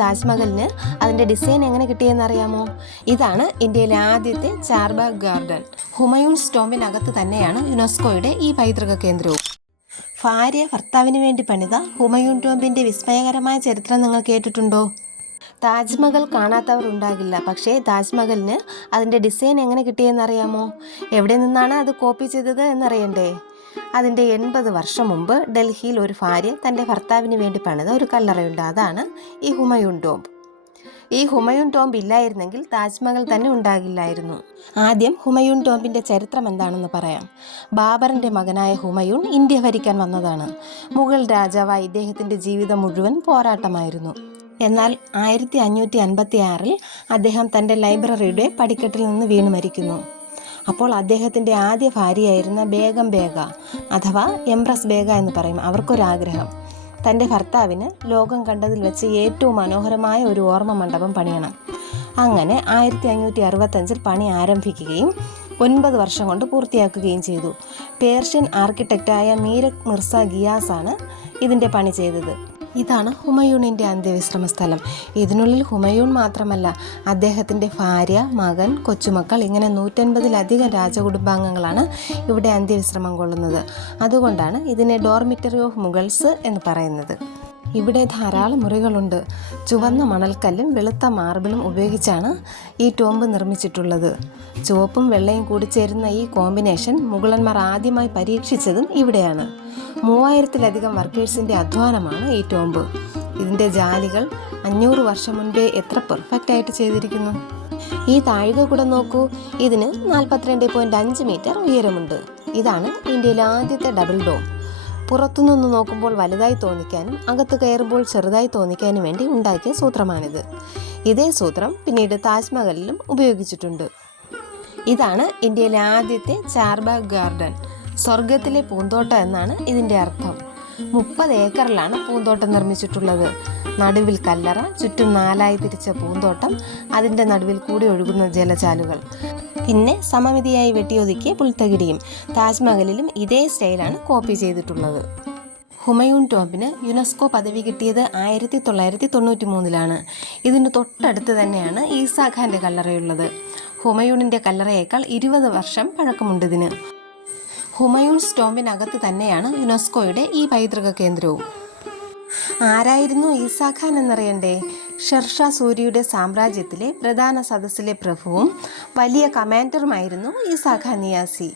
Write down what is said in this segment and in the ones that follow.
താജ്മഹലിന് അതിൻ്റെ ഡിസൈൻ എങ്ങനെ കിട്ടിയെന്ന് അറിയാമോ? ഇതാണ് ഇന്ത്യയിലെ ആദ്യത്തെ ചാർബാഗ് ഗാർഡൻ. ഹുമയൂൺസ് ടോംബിനകത്ത് തന്നെയാണ് യുനെസ്കോയുടെ ഈ പൈതൃക കേന്ദ്രവും. ഭാര്യ ഭർത്താവിന് വേണ്ടി പണിത ഹുമയൂൺ ടോംബിൻ്റെ വിസ്മയകരമായ ചരിത്രം നിങ്ങൾ കേട്ടിട്ടുണ്ടോ? താജ്മഹൽ കാണാത്തവർ ഉണ്ടാകില്ല. പക്ഷേ താജ്മഹലിന് അതിൻ്റെ ഡിസൈൻ എങ്ങനെ കിട്ടിയെന്ന് അറിയാമോ? എവിടെ നിന്നാണ് അത് കോപ്പി ചെയ്തത് എന്നറിയണ്ടേ? അതിൻ്റെ 80 വർഷം മുമ്പ് ഡൽഹിയിൽ ഒരു ഭാര്യ തൻ്റെ ഭർത്താവിന് വേണ്ടി പണിത ഒരു കല്ലറയുണ്ട്. അതാണ് ഈ ഹുമയൂൺ ടോംബ്. ഈ ഹുമയൂൺ ടോംബ് ഇല്ലായിരുന്നെങ്കിൽ താജ്മഹൽ തന്നെ ഉണ്ടാകില്ലായിരുന്നു. ആദ്യം ഹുമയൂൺ ടോംബിൻ്റെ ചരിത്രം എന്താണെന്ന് പറയാം. ബാബറിൻ്റെ മകനായ ഹുമയൂൺ ഇന്ത്യ ഭരിക്കാൻ വന്നതാണ്. മുഗൾ രാജാവായി ഇദ്ദേഹത്തിൻ്റെ ജീവിതം മുഴുവൻ പോരാട്ടമായിരുന്നു. എന്നാൽ 1556 അദ്ദേഹം തൻ്റെ ലൈബ്രറിയുടെ പടിക്കെട്ടിൽ നിന്ന് വീണ് മരിക്കുന്നു. അപ്പോൾ അദ്ദേഹത്തിൻ്റെ ആദ്യ ഭാര്യയായിരുന്ന ബേഗം ബേഗ അഥവാ എംപ്രസ് ബേഗ എന്ന് പറയും, അവർക്കൊരാഗ്രഹം തൻ്റെ ഭർത്താവിന് ലോകം കണ്ടതിൽ വെച്ച് ഏറ്റവും മനോഹരമായ ഒരു ഓർമ്മ മണ്ഡപം പണിയണം. അങ്ങനെ 1565 പണി ആരംഭിക്കുകയും 9 വർഷം കൊണ്ട് പൂർത്തിയാക്കുകയും ചെയ്തു. പേർഷ്യൻ ആർക്കിടെക്റ്റായ മീരക് മിർസ ഗിയാസ് ആണ് ഇതിൻ്റെ പണി ചെയ്തത്. ഇതാണ് ഹുമയൂണിൻ്റെ അന്ത്യവിശ്രമ സ്ഥലം. ഇതിനുള്ളിൽ ഹുമയൂൺ മാത്രമല്ല, അദ്ദേഹത്തിൻ്റെ ഭാര്യ, മകൻ, കൊച്ചുമക്കൾ ഇങ്ങനെ 150-ലധികം രാജകുടുംബാംഗങ്ങളാണ് ഇവിടെ അന്ത്യവിശ്രമം കൊള്ളുന്നത്. അതുകൊണ്ടാണ് ഇതിനെ ഡോർമിറ്ററി ഓഫ് മുഗൾസ് എന്ന് പറയുന്നത്. ഇവിടെ ധാരാളം മുറികളുണ്ട്. ചുവന്ന മണൽക്കല്ലും വെളുത്ത മാർബിളും ഉപയോഗിച്ചാണ് ഈ ടോംബ് നിർമ്മിച്ചിട്ടുള്ളത്. ചുവപ്പും വെള്ളയും കൂടി ചേരുന്ന ഈ കോമ്പിനേഷൻ മുഗളന്മാർ ആദ്യമായി പരീക്ഷിച്ചതും ഇവിടെയാണ്. 3000-ലധികം വർക്കേഴ്സിൻ്റെ അധ്വാനമാണ് ഈ ടോംബ്. ഇതിൻ്റെ ജാലികൾ 500 വർഷം മുൻപേ എത്ര പെർഫെക്റ്റ് ആയിട്ട് ചെയ്തിരിക്കുന്നു. ഈ താഴിക കൂടെ നോക്കൂ. ഇതിന് 42.5 മീറ്റർ ഉയരമുണ്ട്. ഇതാണ് ഇന്ത്യയിലെ ആദ്യത്തെ ഡബിൾ ഡോം. പുറത്തുനിന്ന് നോക്കുമ്പോൾ വലുതായി തോന്നിക്കാനും അകത്ത് കയറുമ്പോൾ ചെറുതായി തോന്നിക്കാനും വേണ്ടി ഉണ്ടാക്കിയ സൂത്രമാണിത്. ഇതേ സൂത്രം പിന്നീട് താജ്മഹലിലും ഉപയോഗിച്ചിട്ടുണ്ട്. ഇതാണ് ഇന്ത്യയിലെ ആദ്യത്തെ ചാർബാഗ് ഗാർഡൻ. സ്വർഗത്തിലെ പൂന്തോട്ടം എന്നാണ് ഇതിൻ്റെ അർത്ഥം. 30 ഏക്കറിലാണ് പൂന്തോട്ടം നിർമ്മിച്ചിട്ടുള്ളത്. നടുവിൽ കല്ലറ, ചുറ്റും 4ആയി തിരിച്ച പൂന്തോട്ടം, അതിൻ്റെ നടുവിൽ കൂടി ഒഴുകുന്ന ജലചാലുകൾ, പിന്നെ സമമിതിയായി വെട്ടിയൊതുക്കിയ പുൽത്തകിടിയും. താജ്മഹലിലും ഇതേ സ്റ്റൈലാണ് കോപ്പി ചെയ്തിട്ടുള്ളത്. ഹുമയൂൺ ടോംബിന് യുനെസ്കോ പദവി കിട്ടിയത് 1993-ലാണ്. ഇതിന് തൊട്ടടുത്ത് തന്നെയാണ് ഈസാ ഖാൻ്റെ കല്ലറയുള്ളത്. ഹുമയൂണിൻ്റെ കല്ലറയേക്കാൾ 20 വർഷം പഴക്കമുണ്ടിതിന്. ഹുമയൂൺസ് ടോംബിനകത്ത് തന്നെയാണ് യുനെസ്കോയുടെ ഈ പൈതൃക കേന്ദ്രവും. ആരായിരുന്നു ഈസാ ഖാൻ എന്നറിയണ്ടേ? ഷെർഷാ സൂരിയുടെ സാമ്രാജ്യത്തിലെ പ്രധാന സദസ്സിലെ പ്രഭുവും വലിയ കമാൻഡറുമായിരുന്നു ഈസാ ഖാൻ നിയാസി.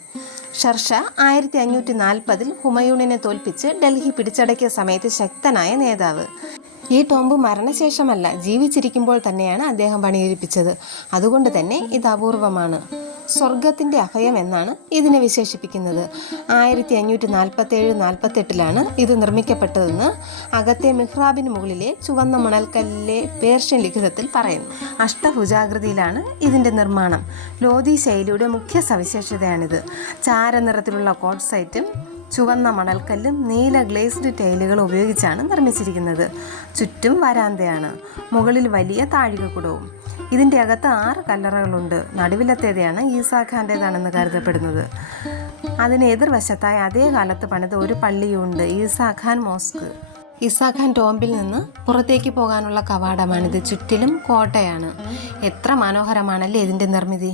ഷെർഷാ 1540 ഹുമയൂണിനെ തോൽപ്പിച്ച് ഡൽഹി പിടിച്ചടക്കിയ സമയത്ത് ശക്തനായ നേതാവ്. ഈ ടോംബ് മരണശേഷമല്ല, ജീവിച്ചിരിക്കുമ്പോൾ തന്നെയാണ് അദ്ദേഹം പണിയെടുപ്പിച്ചത്. അതുകൊണ്ട് തന്നെ ഇത് അപൂർവമാണ്. സ്വർഗത്തിൻ്റെ അഭയം എന്നാണ് ഇതിനെ വിശേഷിപ്പിക്കുന്നത്. 1547-48 ഇത് നിർമ്മിക്കപ്പെട്ടതെന്ന് അകത്തെ മിഹ്റാബിന് മുകളിലെ ചുവന്ന മണൽക്കല്ലിലെ പേർഷ്യൻ ലിഖിതത്തിൽ പറയുന്നു. അഷ്ടഭുജാകൃതിയിലാണ് ഇതിൻ്റെ നിർമ്മാണം. ലോധി ശൈലിയുടെ മുഖ്യ സവിശേഷതയാണിത്. ചാരനിറത്തിലുള്ള കോട്ട്സൈറ്റും ചുവന്ന മണൽക്കല്ലും നീല ഗ്ലേസ്ഡ് ടൈലുകളും ഉപയോഗിച്ചാണ് നിർമ്മിച്ചിരിക്കുന്നത്. ചുറ്റും വരാന്തയാണ്, മുകളിൽ വലിയ താഴികക്കുടവും. ഇതിൻ്റെ അകത്ത് 6 കല്ലറകളുണ്ട്. നടുവിലത്തേതാണ് ഈസാ ഖാൻ്റേതാണെന്ന് കരുതപ്പെടുന്നത്. അതിന് എതിർവശത്തായി അതേ കാലത്ത് പണിത ഒരു പള്ളിയുണ്ട്, ഈസാ ഖാൻ മോസ്ക്. ഈസാ ഖാൻ ടോംബിൽ നിന്ന് പുറത്തേക്ക് പോകാനുള്ള കവാടമാണിത്. ചുറ്റിലും കോട്ടയാണ്. എത്ര മനോഹരമാണല്ലേ ഇതിൻ്റെ നിർമ്മിതി.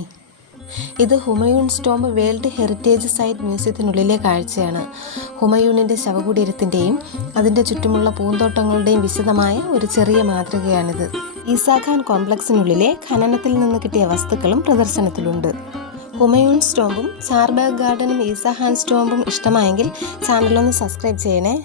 ഇത് ഹുമയൂൺസ് ടോംബ് വേൾഡ് ഹെറിറ്റേജ് സൈറ്റ് മ്യൂസിയത്തിനുള്ളിലെ കാഴ്ചയാണ്. ഹുമയൂണിൻ്റെ ശവകുടീരത്തിൻ്റെയും അതിൻ്റെ ചുറ്റുമുള്ള പൂന്തോട്ടങ്ങളുടെയും വിശദമായ ഒരു ചെറിയ മാതൃകയാണിത്. ഈസാ ഖാൻ കോംപ്ലക്സിനുള്ളിലെ ഖനനത്തിൽ നിന്ന് കിട്ടിയ വസ്തുക്കളും പ്രദർശനത്തിലുണ്ട്. ഹുമയൂൺസ് ടോംബും ചാർബാഗ് ഗാർഡനും ഈസാ ഖാൻ ടോംബും ഇഷ്ടമായെങ്കിൽ ചാനലൊന്ന് സബ്സ്ക്രൈബ് ചെയ്യണേ.